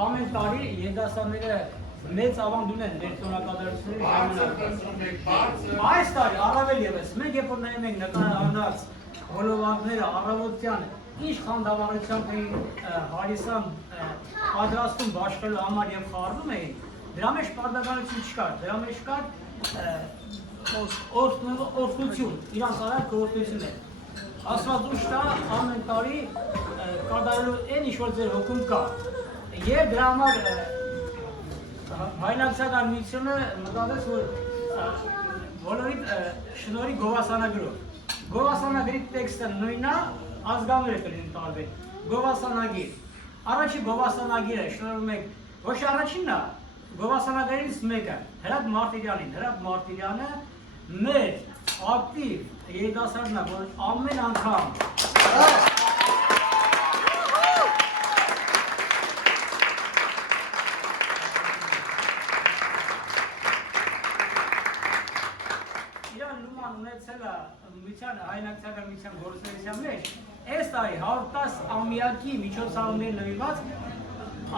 Ամեն տարի երիտասարդները մեծ ավանդուն են մեր տոնակատարությունների ժամանակ։ Այս տարի առավել ևս մենք երբ որ նայում ենք նկարահանած հոլովակները առավոտյան ինչ խանդավառությամբ էին հարիսան պատրաստում բաշխելու համար եւ խառնում էին, դրա մեջ պարտականություն չկար, դրա մեջ կար օրհնություն, իրանց արած գործություն է։ Աստված ուշ տա ամեն տարի կատարելու այն ինչ որ ձեր հոգում կա։ Եվ դրա համար հայրենական միությունը մտածեց, որ բոլորիդ շնորհի գովասանագրով։ Գովասանագրի տեքստը նույնն է, ազգանները կլինի տարբեր։ Գովասանագիր։ Առաջի գովասանագիրը շնորհում եք ոչ առաջինն է, գովասանագրերից մեկը Հրաբ Մարտիրյանին։ Հրաբ Մարտիրյանը մեր ակտիվ երիտասարդն է, որ ամեն անգամ հայրենական միության գործունեության մեջ այս տարի 110 ամյակի միջոցառումներ նվիրված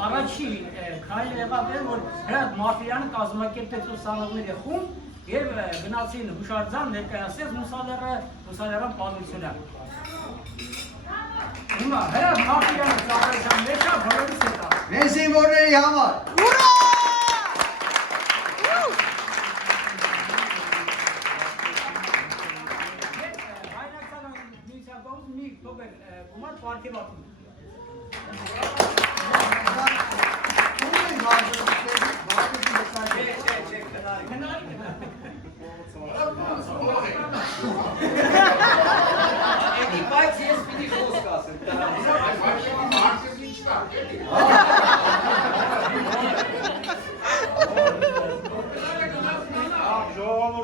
առաջի քայլը եղավ, որ Հրաբ Մարտիրյանը կազմակերպեց ուսանողների խումբ եւ գնացին հուշարձան ներկայացրեց Մուսալերան պատմությունը։ Հիմա Հրաբ Մարտիրյանը ծառայության մեջ է բոլորից հետո։ Մեր զինվորների համար։ Ուրա!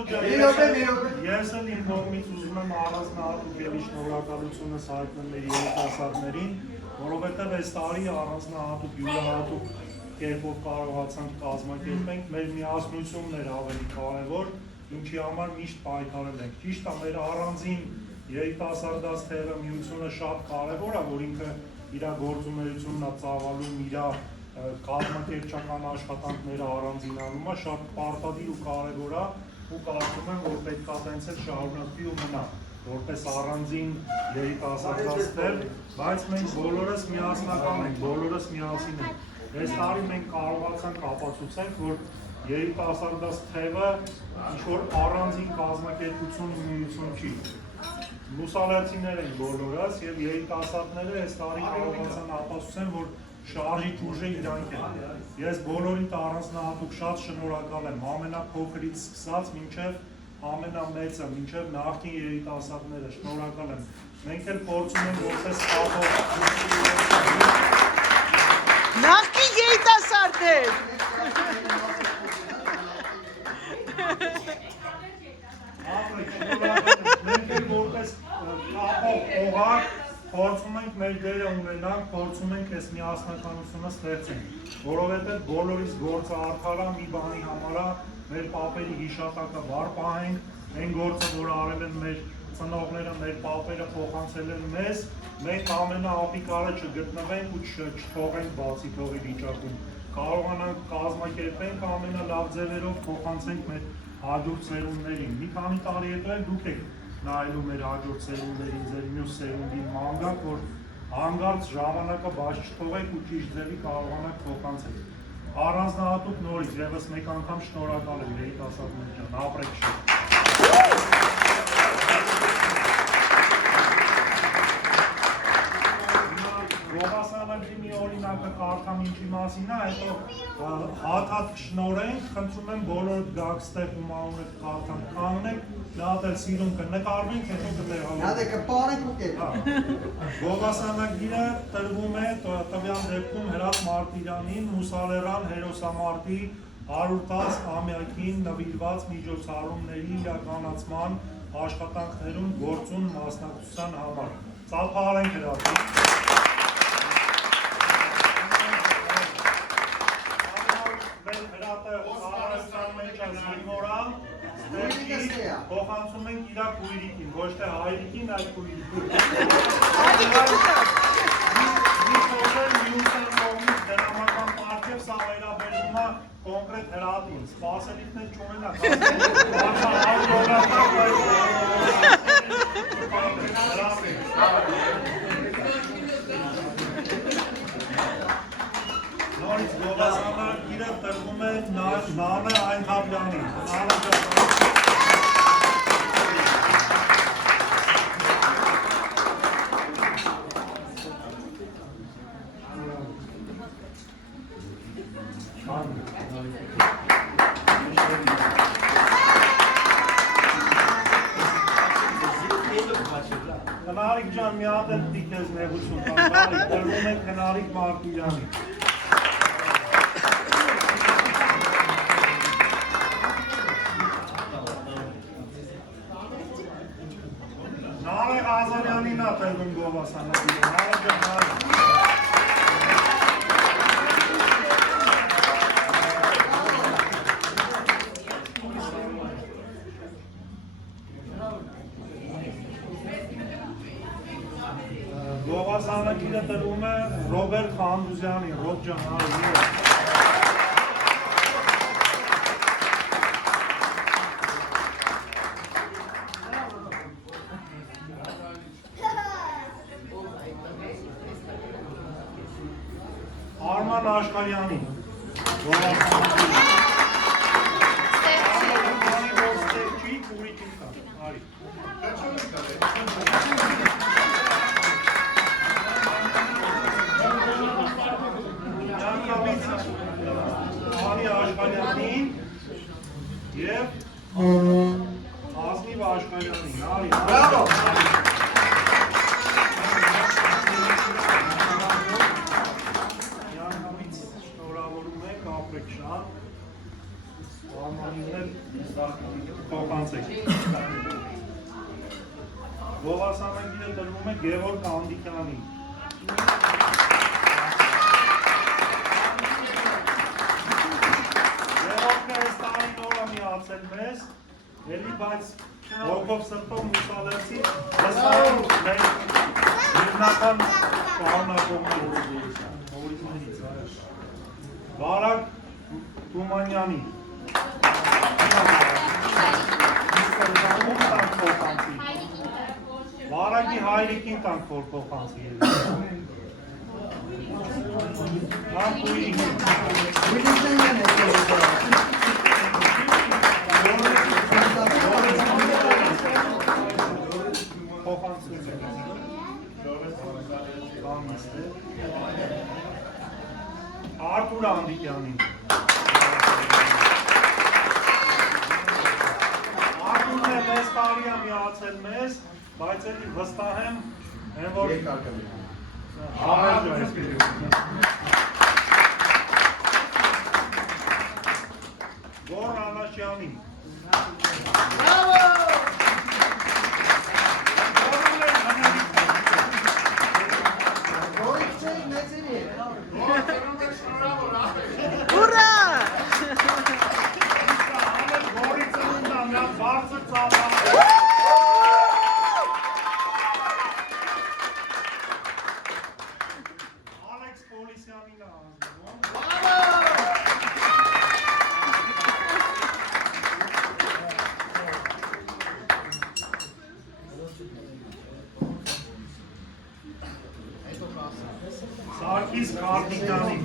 Ես էլ իմ կողմից ուզում եմ առանձնահատուկ ելի շնորհակալությունս հայտնել մեր երիտասարդներին, որովհետև այս տարի առանձնահատուկ յուրահատուկ կերպով կարողացանք կազմակերպենք, մեր միասնությունն էր ավելի կարևոր, ինչի համար միշտ պայքարել ենք։ Ճիշտ է, մեր առանձին երիտասարդաց թերը միությունը շատ կարևոր է, որ ինքը իր գործունեությունն է ծավալում, իր կազմակերպչական աշխատանքները առանձինանում է, շատ պարտադիր ու կարևոր է, ու կարծում եմ, որ պետք է տենց էլ շարունակվի ու մնա, որպես առանձին երիտասարդաց թև, բայց մենք բոլորս միասնական ենք, բոլորս միասին ենք։ Այս տարի մենք կարողացանք ապացուցենք, որ երիտասարդաց թևը ինչ-որ առանձին կազմակերպություն ու միություն չի։ Մուսալերցիներ են բոլորս և երիտասարդները այս տարի կարողացան ապացուցեն, որ շարժիչ ուժը իրանք են։ Ես բոլորիդ առանձնահատուկ շատ շնորհակալ եմ, ամենափոքրից սկսած մինչև ամենամեծը, մինչև նախկին երիտասարդները, շնորհակալ եմ։ Մենք էլ փորձում ենք որպես կապով նախկին երիտասարդներ։ Մենք էլ որպես կապով օղակ փորձում ենք մեր դերը ունենանք, փորձում ենք այս միասնականությունը ստեղծենք, որովհետև բոլորիս գործը արդար է, մի բանի համար է, մեր պապերի հիշատակը վար պահենք, այն գործը, որ արել են մեր ծնողները, մեր պապերը փոխանցել են մեզ, մենք ամենաապիկարը չգտնվենք ու չթողենք բացի թողի վիճակում, կարողանանք կազմակերպենք ամենալավ ձևերով փոխանցենք մեր հաջորդ սերունդներին։ Մի քանի տարի հետո էլ դուք եք նայելու մեր հաջորդ սերունդներին, ձեր մյուս սերունդին մանգակ, որ հանգարց ժամանակը բաց չթողեք ու ճիշտ ձևի կարողանաք փոխանցել։ Առանձնահատուկ նորից ևս մեկ անգամ շնորհակալ եմ երիտասարդներ ջան, ապրեք շուտ։ Գովասանագրի մի օրինակը կարդամ ինչի մասին է, հետո հաթաթ շնորհենք, խնդրում եմ բոլոր գաք ստեղ ու մանունը կարդամ կանգնենք, մի հատ էլ սիրուն կնկարվենք, հետո կտեղալով։ Հա դե կպարենք ու կետ։ Գովասանագիրը տրվում է տվյալ դեպքում Հրաբ Մարտիրյանին Մուսալերան հերոսամարտի 110 ամյակին նվիրված միջոցառումների իրականացման աշխատանքներում գործուն մասնակցության համար։ Ծափահարենք Հրաբին։ Փոխանցում ենք իր քույրիկին, ոչ թե հայրիկին, այլ քույրիկին։ Ադին, սպասելիքներ չունենա, նորից գովասանագիրը տրվում է Նանե Այնթավյանին, Քնարիկ ջան, մի հատ էլ պիտի քեզ նեղություն տամ, տրվում է Քնարիկ Մարտիրյանի։ Նարեկ Ազարյանին ա տրվում գովասանագիրը, Նարեկ ջան, Նարեկ։ Գովասանագիրը տրվում է Ռոբերտ Խանդուզյանի, Ռոբ ջան, Արման Աշխարյանի, գովասանագիրը։ Աշխարյանին և Ազնիվ Աշխարյանին, նարի, Բրավո։ Յանքամից շնորհավորում եք, ապրեք շատ, Արմանին էլ փոխանցեք։ Գովասանագիրը տրվում է Գևորգ Անդիկյանին։ Միացել մեզ, էլի բայց ողով սրտով մուսալերցի հստարում մեր հիմնական պահոնակողներից Վարակ Թումանյանի Վարակի հայրիկին տանք որ փոխանցի Արտուր Անդիկյանին Արտուրն է մեզ տարի է միացել մեզ, բայց էլի վստահ եմ, որ Գոր Անաշյանին Ուրա! Ալեքս Պոլիսյանին է անձնում։ Սարգիս Քարտիկյանին։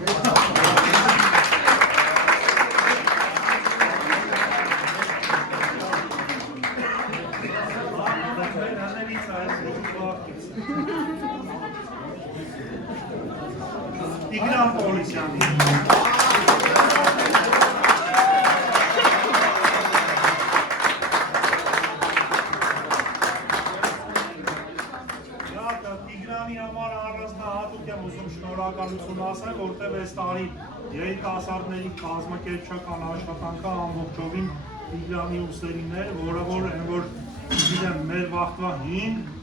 Տիգրան Պոլիսյանին։ Տիգրանի համար առանձնահատուկ եմ ուզում շնորհակալություն ասել, որտեղ այս տարի երիտասարդների կազմակերպչական աշխատանքը ամբողջովին Տիգրանի ուսերին էր, որը որ գիտեմ մեր վաղվա 5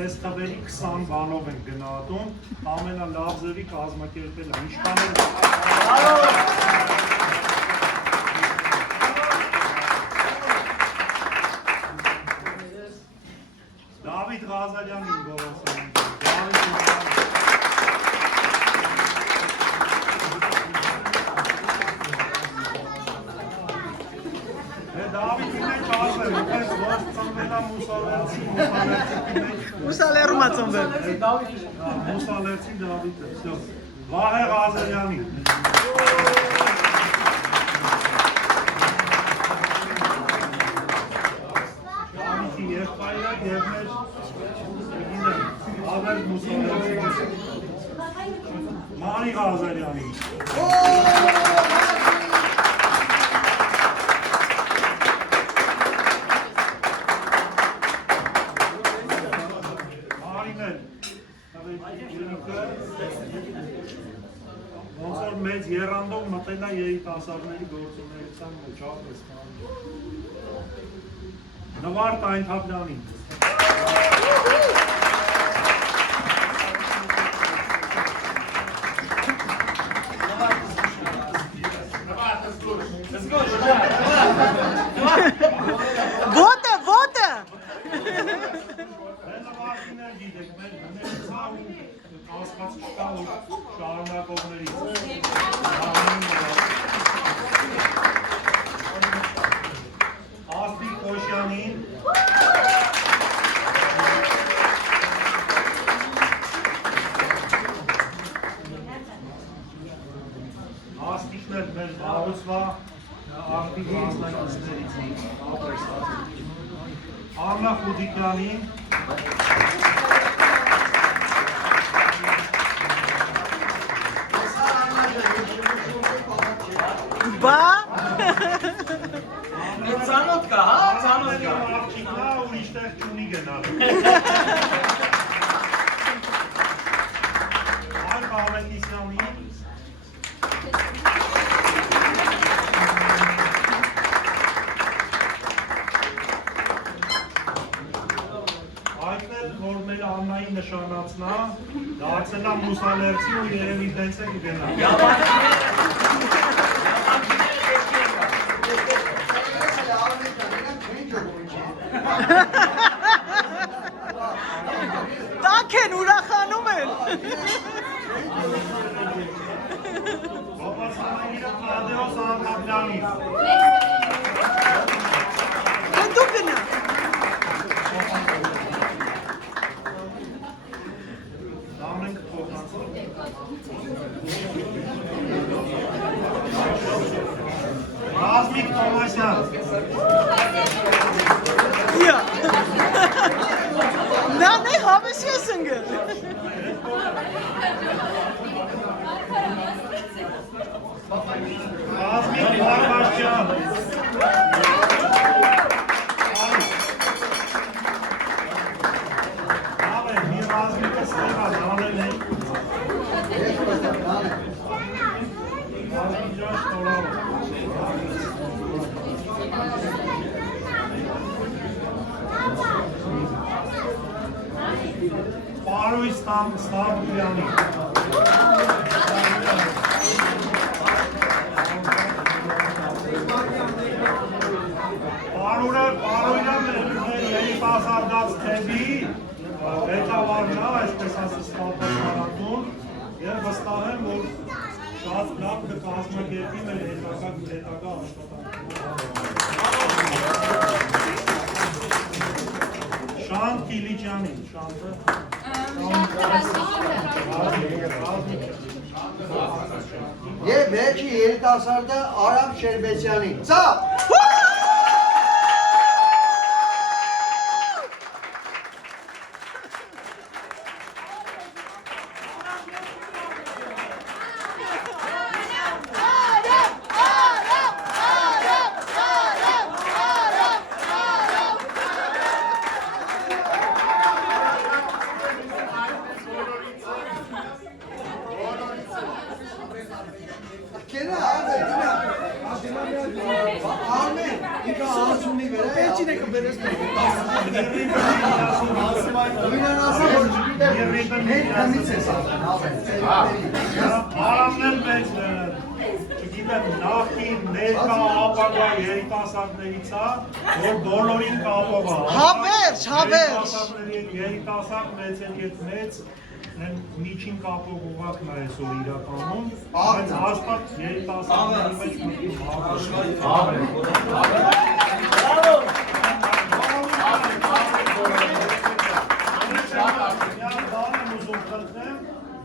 այս թվերի 20 բանով ենք գնահատում, ամենալավ ձևի կազմակերպել է, ինչքան էլ Դավիթ Ղազարյանին գովասանին, համացանվել։ Մուսալերցի Դավիթը, всё։ Վահե Ղազարյանի։ Դավիթի եղբայրը եւ մեր Աբել Մուսալերցի։ Մանի Ղազարյանի։ Ոնց որ մեծ երանդով մտել է երիտասարդների գործունեության մեջ, ապրես կան։ Նվարդ Այնթապլյանին։ Ո՞տը, ո՞տը։ Մեր նվարդիներ գիտեք, մեր ցավ ու ասված չկա ու շարունակողներից։ Ասլիկ Խոշյանին։ Ասլիկն էլ մեր բաղուցվա արտի մասնակիցներից ապրես ասլիկ։ Աննա Խուդիկյանին։ Բա։ Ծանոթ կա, հա, ծանոթ կա։ Աղջիկնա ուրիշտեղ չունի գնալ։ Այլ Ավետիսյանի։ Այդ էլ, որ մեր Աննային նշանացնա, դարձել է Մուսալերցի ու երևի տենց է կգնա։ Տակ են, ուրախանում են։ Բապասանագիրը Թադեոս Անթապլյանից։ Դու գնա։ Դամենք փոխանցել։ Ռազմիկ Թոմասյան։ Իա։ Նա նե հավես ես ընգել։ Ռազմիկ Վարվաշյան։ Ալե, մի ռազմիկը ստեղա նանել է։ Ռազմիկ ջաշ տորավ։ Պարույս Ստամբուլյանի։ Պարույրը մեր երիտասարդաց թևի ղեկավարն է, այսպես ասած ստապաշարատուն, և վստահ եմ, որ շատ լավ կկազմակերպի մեր հետագա աշխատանքները։ Շանթ Կիլիջյանին, Շանթը։ Եվ վերջի երիտասարդը Արամ Շերբեսյանին։ Սա! Կենա, Արմեն, ինքը անցումի վրա է։ Պեջին է կբերես մեր։ Ույնան ասա, որ հետ կամից ես ասան, Արամն էլ մեծ, չգիտեմ, նախին ներկա ապագա երիտասարդներից է, որ բոլորին կապող է։ Հավերջ, հավերջ։ Երիտասարդ մեծերի հետ մեծ, միջին կապող ուղակն է այսօր իրականում, բայց հաստատ երիտասարդների մեջ մտնում։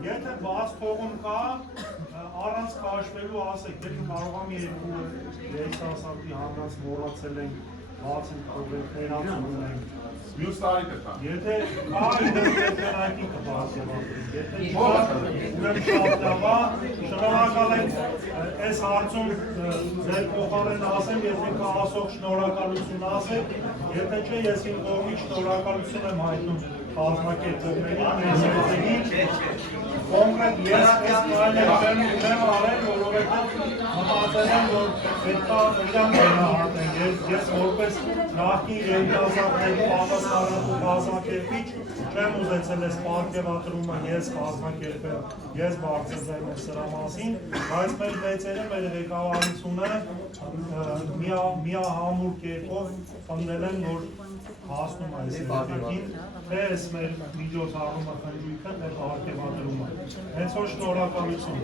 Եթե բաց թողում կա, առանց քաշվելու ասեք, եթե կարող եմ երկու երիտասարդի հանդած մոռացել ենք, բաց ենք թողել, վերացում ենք։ Մյուս տարի կտա։ Եթե կա, ինտերնետի կբաց եւ եթե չկա, ուրեմն շատ լավ է, շնորհակալ ենք այս հարցում ձեր փոխարեն ասեմ, եթե կա ասող շնորհակալություն ասեք, եթե չէ, ես իմ կողմից շնորհակալություն եմ հայտնում կազմակերպողներին, մեծերին, կոնկրետ ես այս նայել չեմ արել, որովհետև մտածել եմ, որ պետք է իրան գնահատենք, ես որպես նախկին երիտասարդների պատասխանատու կազմակերպիչ չեմ ուզեցել այս պարգևատրումը ես կազմակերպել, ես բարձրացնել սրա մասին, բայց մեր մեծերը, մեր ղեկավարությունը միահամուռ կերպով պնդել են, որ հասնում այս երեկին, թե այս մեր միջոցառումը խնջույքը, թե պարգևատրումը։ Հենց որ շնորհակալություն։